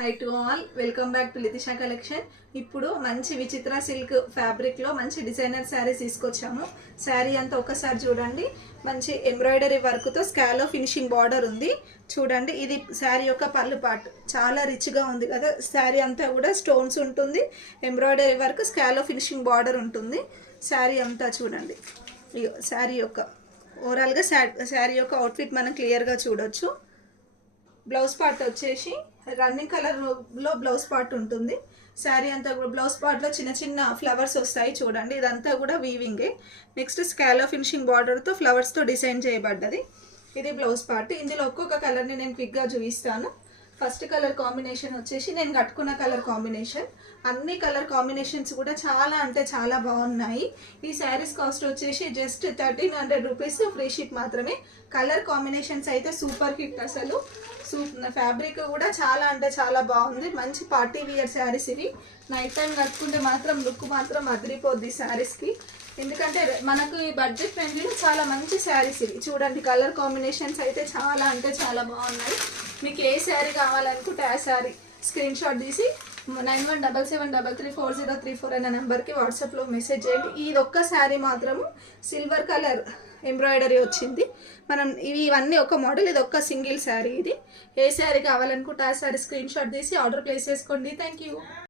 High to all, welcome back to Lithisha collection. ఇప్పుడు మంచి విచిత్ర సిల్క్ ఫ్యాబ్రిక్లో మంచి డిజైనర్ శారీస్ తీసుకొచ్చాము. శారీ అంతా ఒకసారి చూడండి. మంచి ఎంబ్రాయిడరీ వర్క్తో స్కాలో ఫినిషింగ్ బార్డర్ ఉంది. చూడండి, ఇది శారీ యొక్క పళ్ళు పార్ట్. చాలా రిచ్గా ఉంది కదా. శారీ అంతా కూడా స్టోన్స్ ఉంటుంది, ఎంబ్రాయిడరీ వర్క్, స్కాలో ఫినిషింగ్ బార్డర్ ఉంటుంది. శారీ అంతా చూడండి. శారీ యొక్క ఓవరాల్గా శారీ యొక్క అవుట్ఫిట్ మనం క్లియర్గా చూడొచ్చు. బ్లౌజ్ పార్ట్ వచ్చేసి రన్నింగ్ కలర్లో బ్లౌజ్ పార్ట్ ఉంటుంది. శారీ అంతా కూడా బ్లౌజ్ పార్ట్లో చిన్న చిన్న ఫ్లవర్స్ వస్తాయి చూడండి. ఇదంతా కూడా వీవింగే. నెక్స్ట్ స్కాలో ఫినిషింగ్ బార్డర్తో ఫ్లవర్స్తో డిజైన్ చేయబడ్డది. ఇది బ్లౌజ్ పార్ట్. ఇందులో ఒక్కొక్క కలర్ని నేను క్విక్గా చూపిస్తాను. ఫస్ట్ కలర్ కాంబినేషన్ వచ్చేసి నేను కట్టుకున్న కలర్ కాంబినేషన్. అన్ని కలర్ కాంబినేషన్స్ కూడా చాలా అంటే చాలా బాగున్నాయి. ఈ శారీస్ కాస్ట్ వచ్చేసి జస్ట్ 1300 రూపీస్, ఫ్రీ షిప్ మాత్రమే. కలర్ కాంబినేషన్స్ అయితే సూపర్ హిట్. అసలు ఫ్యాబ్రిక్ కూడా చాలా అంటే చాలా బాగుంది. మంచి పార్టీ వియర్ శారీస్ ఇవి. నైట్ టైం కట్టుకుంటే మాత్రం లుక్ మాత్రం అదిరిపోద్ది శారీస్కి. ఎందుకంటే మనకు ఈ బడ్జెట్ ఫ్రెండ్లీలో చాలా మంచి శారీస్ ఇవి. చూడండి, కలర్ కాంబినేషన్స్ అయితే చాలా అంటే చాలా బాగున్నాయి. మీకు ఏ శారీ కావాలనుకుంటే ఆ శారీ స్క్రీన్ షాట్ తీసి 9177733034 అనే నెంబర్కి వాట్సాప్లో మెసేజ్ చేయండి. ఇది ఒక్క శారీ మాత్రము సిల్వర్ కలర్ ఎంబ్రాయిడరీ వచ్చింది. మనం ఇవన్నీ ఒక మోడల్, ఇది ఒక్క సింగిల్ శారీ. ఇది ఏ శారీ కావాలనుకుంటే ఆ శారీ స్క్రీన్ షాట్ తీసి ఆర్డర్ ప్లేస్ చేసుకోండి. Thank you.